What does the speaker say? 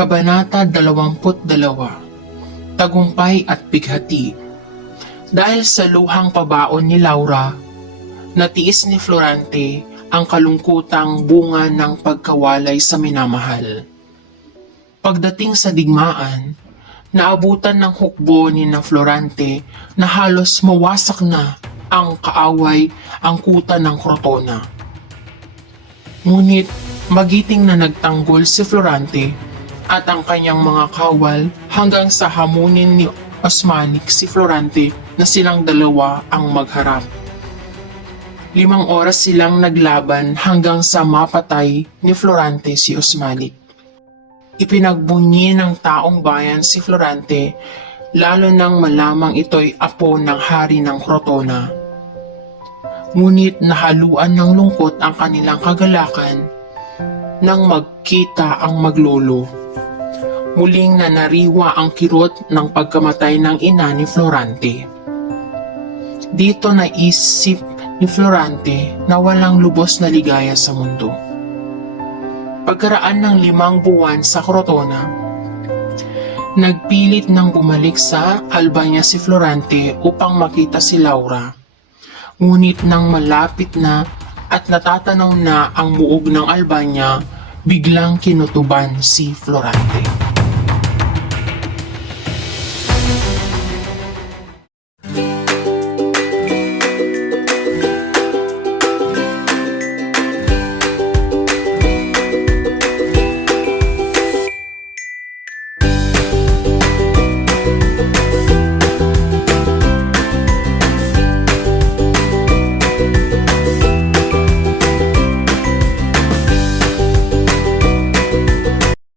Kabanata 22, Tagumpay at Bighati. Dahil sa luhang pabaon ni Laura, natiis ni Florante ang kalungkutang bunga ng pagkawalay sa minamahal. Pagdating sa digmaan, naabutan ng hukbo ni na Florante na halos mawasak na ang kaaway angkutan ng Crotona. Ngunit magiting na nagtanggol si Florante at ang kanyang mga kawal hanggang sa hamunin ni Osmanic si Florante na silang dalawa ang magharap. 5 oras silang naglaban hanggang sa mapatay ni Florante si Osmanic. Ipinagbunyi ng taong bayan si Florante lalo nang malamang ito'y apo ng hari ng Crotona. Ngunit nahaluan ng lungkot ang kanilang kagalakan nang magkita ang maglolo. Muling nanariwa ang kirot ng pagkamatay ng ina ni Florante. Dito naisip ni Florante na walang lubos na ligaya sa mundo. Pagkaraan ng 5 buwan sa Crotona, nagpilit ng bumalik sa Albania si Florante upang makita si Laura. Ngunit nang malapit na at natatanaw na ang muog ng Albania, biglang kinutuban si Florante.